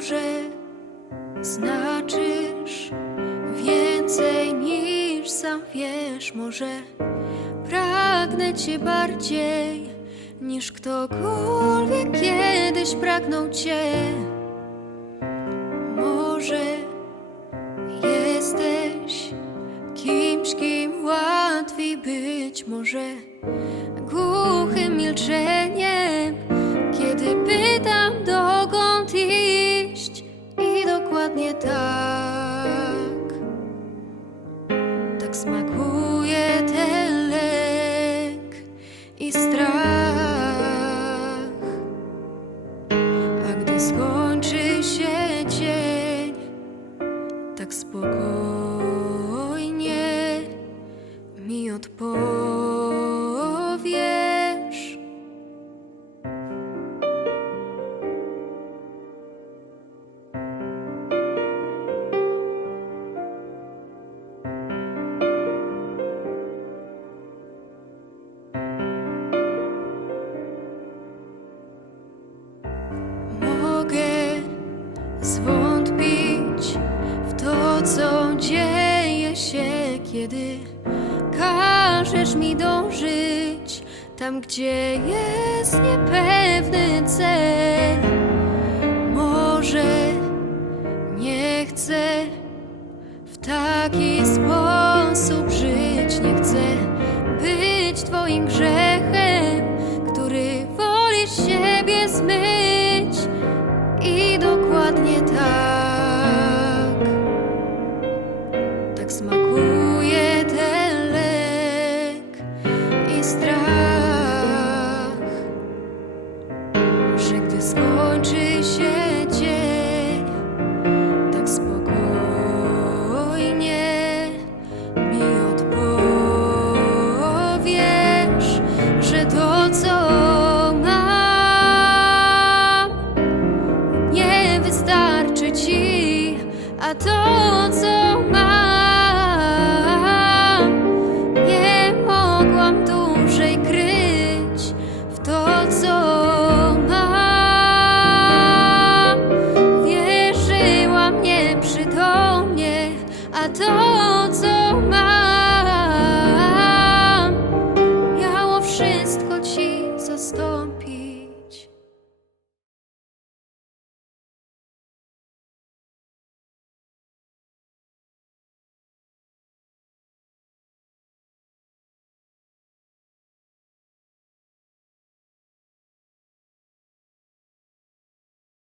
Może znaczysz więcej niż sam wiesz, może pragnę cię bardziej niż ktokolwiek kiedyś pragnął cię. Może jesteś kimś, kim łatwiej być, może głuchym milczeniem, dokładnie tak. Tak smakuje ten lek i strach. A gdy skończy się dzień, tak spokojnie zwątpić w to, co dzieje się, kiedy każesz mi dążyć tam, gdzie jest niepewny cel. Może nie chcę w taki sposób żyć, nie chcę być Twoim grzechem, który wolisz siebie zmyć. Dokładnie tak, tak smakuje ten lek i strach, że gdy skończy się to, co mam, nie mogłam dłużej kryć.